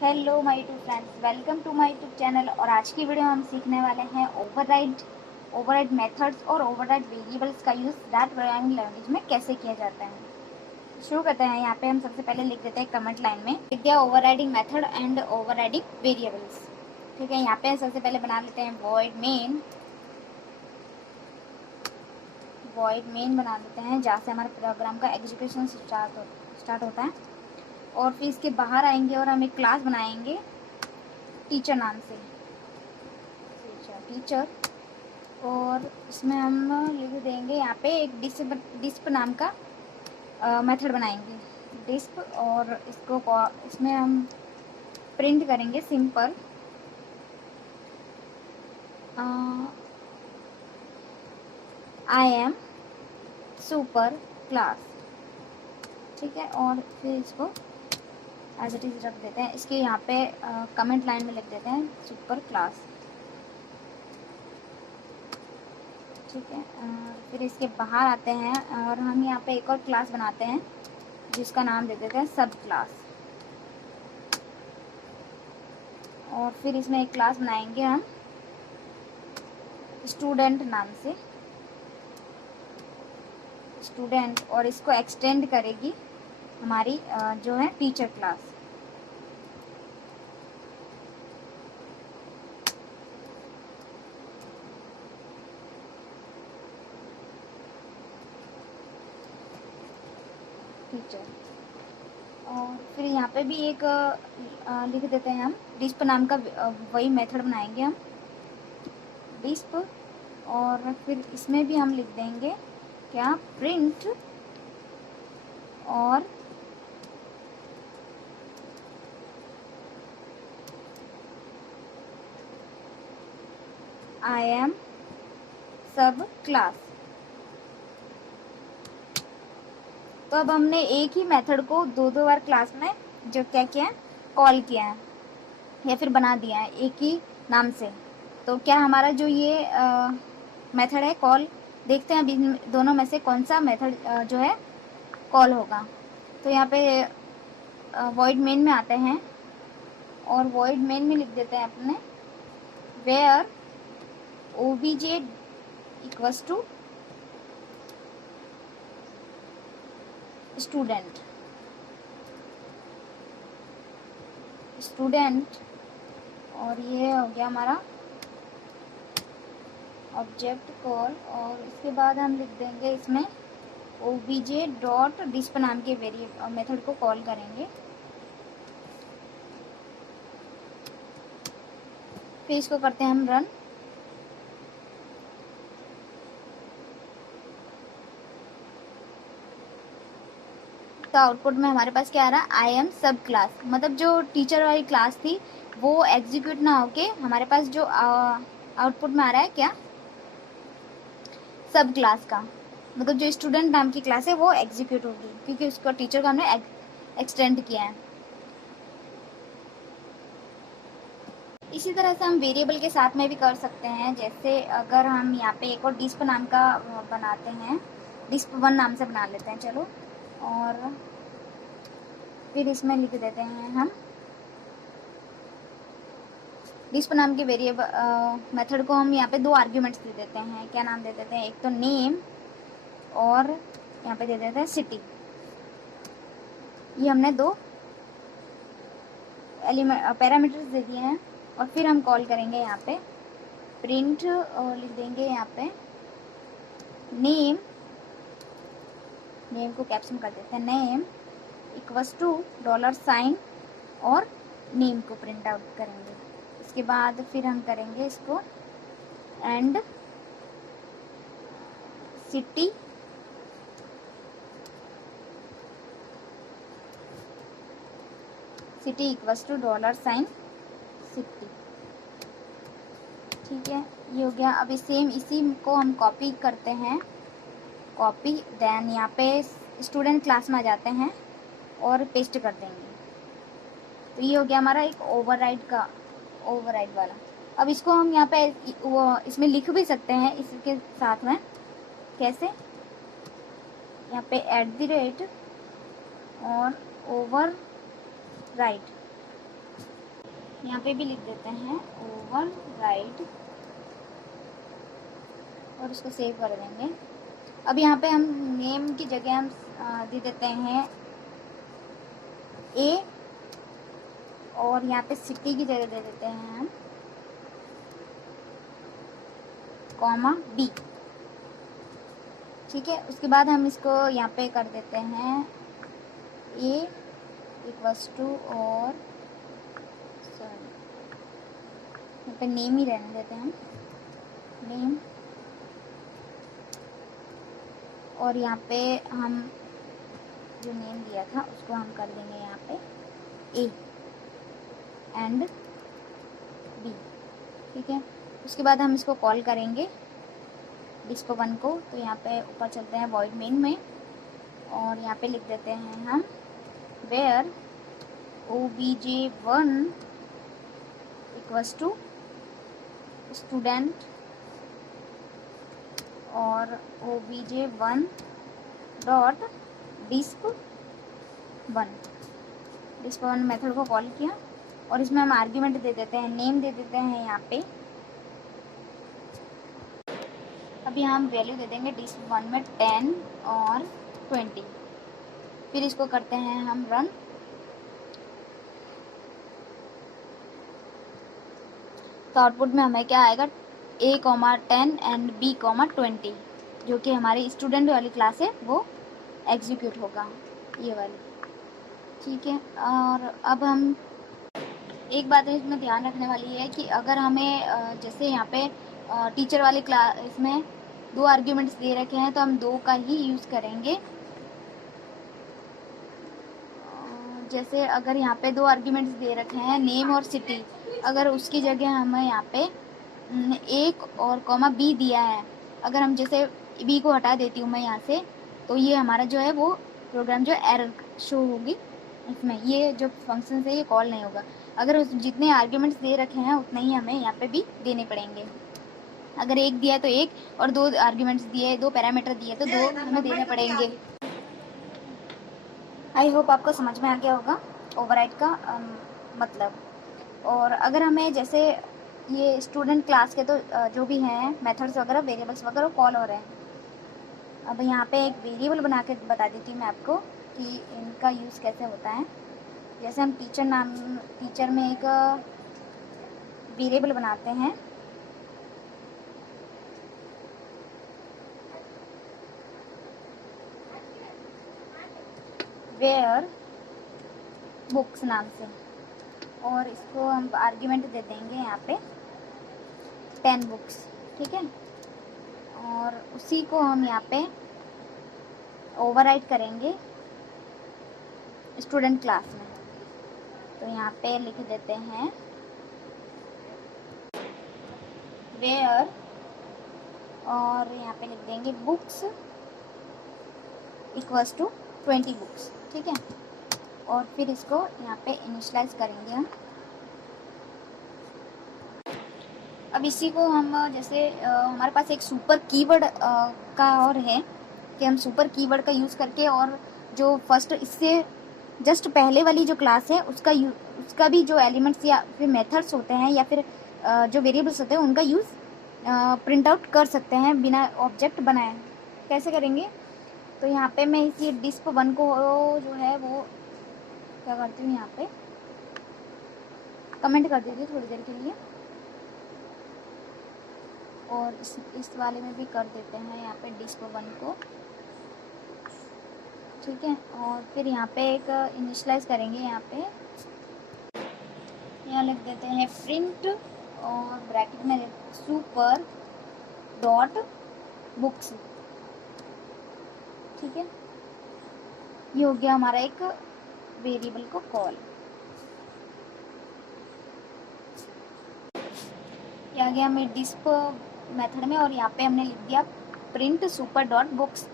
Hello my two friends, welcome to my YouTube channel. और आज की वीडियो हम सीखने वाले हैं ओवरराइड मेथड्स और ओवरराइड वेरिएबल्स का यूज़ दैट प्रोग्रामिंग लैंग्वेज में कैसे किया जाता है। शुरू करते हैं। यहाँ पे हम सबसे पहले लिख देते हैं कमेंट लाइन में, लिख दिया overriding method and overriding variables. ठीक है, यहाँ पे सबसे पहले बना लेते हैं वॉइड मेन बना देते हैं, जहाँ से हमारे प्रोग्राम का एग्जीक्यूशन स्टार्ट होता है। और फिर इसके बाहर आएंगे और हम एक क्लास बनाएंगे टीचर नाम से, टीचर। और इसमें हम लिख देंगे यहाँ पे एक डिस्प नाम का मेथड बनाएंगे, डिस्प। और इसमें हम प्रिंट करेंगे simple I am super class. ठीक है, और फिर इसको एज इट इज़ रख देते हैं। इसके यहाँ पे कमेंट लाइन में लिख देते हैं सुपर क्लास। ठीक है, फिर इसके बाहर आते हैं और हम यहाँ पे एक और क्लास बनाते हैं जिसका नाम दे देते हैं सब क्लास। और फिर इसमें एक क्लास बनाएंगे हम स्टूडेंट नाम से, स्टूडेंट। और इसको एक्सटेंड करेगी हमारी जो है टीचर क्लास। टीचर। और फिर यहाँ पे भी एक लिख देते हैं हम डिस्प नाम का वही मेथड बनाएंगे हम, डिस्प। और फिर इसमें भी हम लिख देंगे क्या, प्रिंट। और आई एम सब क्लास। तो अब हमने एक ही मेथड को दो दो बार क्लास में जो क्या किया है, कॉल किया है या फिर बना दिया है एक ही नाम से। तो क्या हमारा जो ये मेथड है कॉल, देखते हैं अभी इन दोनों में से कौन सा मेथड जो है कॉल होगा। तो यहाँ पे वॉइड मेन में आते हैं और वॉइड मेन में लिख देते हैं अपने where OBJ equals to student. और ये हो गया हमारा ऑब्जेक्ट कॉल। और इसके बाद हम लिख देंगे इसमें ओबीजे डॉट डिस्प नाम के वेरिएबल मेथड को कॉल करेंगे। फिर इसको करते हैं हम रन। तो आउटपुट में हमारे पास क्या आ रहा है, आई एम सब क्लास। मतलब जो टीचर वाली क्लास थी वो एग्जीक्यूट ना होके हमारे पास जो आउटपुट में आ रहा है क्या, सब क्लास का। मतलब जो स्टूडेंट नाम की क्लास है वो एग्जीक्यूट होगी क्योंकि उसको टीचर को हमने एक्सटेंड किया है। इसी तरह से हम वेरिएबल के साथ में भी कर सकते हैं। जैसे अगर हम यहाँ पे एक और डिस्प नाम का बनाते हैं, डिस्प वन नाम से बना लेते हैं चलो। और फिर इसमें लिख देते हैं हम डिस्प नाम के वेरिएबल मेथड को हम यहाँ पे दो आर्ग्यूमेंट्स दे देते हैं। क्या नाम दे देते हैं, एक तो नेम और यहाँ पे दे देते हैं सिटी। ये हमने दो पैरामीटर्स दे दिए हैं। और फिर हम कॉल करेंगे यहाँ पे प्रिंट और लिख देंगे यहाँ पे नेम को कैप्शन कर देते हैं, नेम इक्वल्स टू $, और नेम को प्रिंट आउट करेंगे। इसके बाद फिर हम करेंगे इसको and city equals to $city. ठीक है, ये हो गया। अभी सेम इसी को हम कॉपी करते हैं, कॉपी देन यहाँ पे स्टूडेंट क्लास में आ जाते हैं और पेस्ट कर देंगे। तो ये हो गया हमारा एक ओवरराइड वाला। अब इसको हम यहाँ पे इसमें लिख भी सकते हैं इसके साथ में। कैसे, यहाँ पे @ और ओवरराइड यहाँ पे भी लिख देते हैं ओवर राइट और इसको सेव कर देंगे। अब यहाँ पे हम नेम की जगह हम दे देते हैं ए, और यहाँ पे सिटी की जगह दे देते हैं हम कॉमा बी। ठीक है, उसके बाद हम इसको यहाँ पे कर देते हैं ए इक्वल्स टू, और सॉरी यहाँ पे नेम ही रहने देते हैं हम नेम, और यहाँ पे हम जो नेम दिया था उसको हम कर देंगे यहाँ पे ए एंड बी। ठीक है, उसके बाद हम इसको कॉल करेंगे dispo1 को। तो यहाँ पे ऊपर चलते हैं void main में, और यहाँ पे लिख देते हैं हम where obj1 equals to student, और obj1 डॉट dispo1 मेथड को कॉल किया, और इसमें हम आर्ग्यूमेंट दे देते हैं, नेम दे देते हैं यहाँ पे। अभी हम वैल्यू दे देंगे dispo1 में 10 और 20। फिर इसको करते हैं हम रन। तो आउटपुट में हमें क्या आएगा, a,10 एंड b,20, जो कि हमारी स्टूडेंट वाली क्लास है वो एग्जीक्यूट होगा, ये वाली। ठीक है, और अब हम एक बात इसमें ध्यान रखने वाली है कि अगर हमें जैसे यहाँ पे टीचर वाली क्लास इसमें 2 आर्ग्यूमेंट्स दे रखे हैं तो हम 2 का ही यूज़ करेंगे। जैसे अगर यहाँ पे 2 आर्ग्यूमेंट्स दे रखे हैं नेम और सिटी, अगर उसकी जगह हमें यहाँ पे 1 और कॉमा बी दिया है, अगर हम जैसे बी को हटा देती हूँ मैं यहाँ से, तो ये हमारा जो है वो प्रोग्राम जो एरर शो होगी इसमें, ये जो फंक्शन है ये कॉल नहीं होगा। अगर जितने आर्ग्यूमेंट्स दे रखे हैं उतने ही हमें यहाँ पे भी देने पड़ेंगे। अगर 1 दिया तो 1, और 2 आर्ग्यूमेंट्स दिए, 2 पैरामीटर दिए तो 2 हमें देने पड़ेंगे। आई होप आपको समझ में आ गया होगा ओवरराइड का मतलब। और अगर हमें जैसे ये स्टूडेंट क्लास के तो जो भी हैं मेथड्स वगैरह, वेरिएबल्स वगैरह कॉल हो रहे हैं। अब यहाँ पे एक वेरिएबल बना के बता देती हूँ मैं आपको कि इनका यूज़ कैसे होता है। जैसे हम टीचर में एक वेरिएबल बनाते हैं, वेयर बुक्स नाम से, और इसको हम आर्ग्यूमेंट दे देंगे यहाँ पे 10 बुक्स। ठीक है, और उसी को हम यहाँ पे ओवरराइट करेंगे स्टूडेंट क्लास में। तो यहाँ पे लिख देते हैं वेयर, और यहाँ पे लिख देंगे बुक्स इक्वल्स टू 20 बुक्स। ठीक है, और फिर इसको यहाँ पे इनिशियलाइज करेंगे हम। अब इसी को हम जैसे हमारे पास एक सुपर कीवर्ड का और है कि हम सुपर कीवर्ड का यूज़ करके, और जो फर्स्ट इससे जस्ट पहले वाली जो क्लास है उसका भी जो एलिमेंट्स या फिर मेथड्स होते हैं या फिर जो वेरिएबल्स होते हैं उनका यूज़ प्रिंट आउट कर सकते हैं बिना ऑब्जेक्ट बनाए। कैसे करेंगे, तो यहाँ पे मैं इसी dispo1 को जो है वो क्या करती हूँ, यहाँ पे कमेंट कर देती हूँ थोड़ी देर के लिए, और इस वाले में भी कर देते हैं यहाँ पे dispo1 को। ठीक है, और फिर यहाँ पे एक इनिशियलाइज करेंगे, यहाँ पे यहाँ लिख देते हैं प्रिंट, और ब्रैकेट में सुपर डॉट बुक्स। ठीक है, ये हो गया हमारा एक वेरिएबल को कॉल। ये आ गया हमें डिस्प मेथड में, और यहाँ पे हमने लिख दिया प्रिंट सुपर डॉट बुक्स।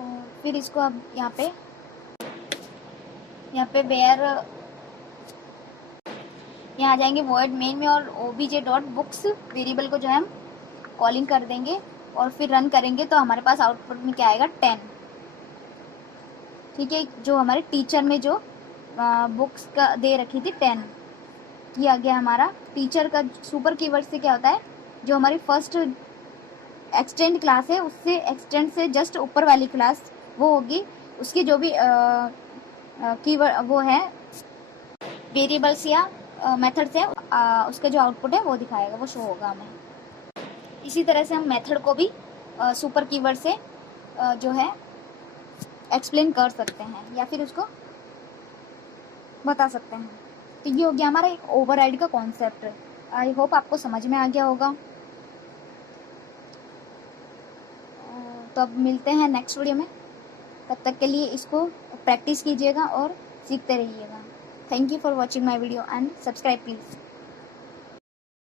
और फिर इसको अब यहाँ पे वेयर यहाँ आ जाएंगे void मेन में, और obj डॉट बुक्स वेरिएबल को जो है हम कॉलिंग कर देंगे, और फिर रन करेंगे तो हमारे पास आउटपुट में क्या आएगा 10। ठीक है, जो हमारे टीचर में जो बुक्स का दे रखी थी 10। ये आ गया हमारा टीचर का। सुपर कीवर्ड से क्या होता है, जो हमारी फर्स्ट एक्सटेंड क्लास है उससे एक्सटेंड से जस्ट ऊपर वाली क्लास वो होगी, उसकी जो भी कीवर्ड वो है वेरिएबल्स या मेथड्स है, उसका जो आउटपुट है वो दिखाएगा, वो शो होगा हमें। इसी तरह से हम मेथड को भी सुपर कीवर्ड से जो है एक्सप्लेन कर सकते हैं या फिर उसको बता सकते हैं। तो ये हो गया हमारा एक ओवरराइड का कॉन्सेप्ट। आई होप आपको समझ में आ गया होगा। तो अब मिलते हैं नेक्स्ट वीडियो में, तब तक के लिए इसको प्रैक्टिस कीजिएगा और सीखते रहिएगा। Thank you for watching my video and subscribe please.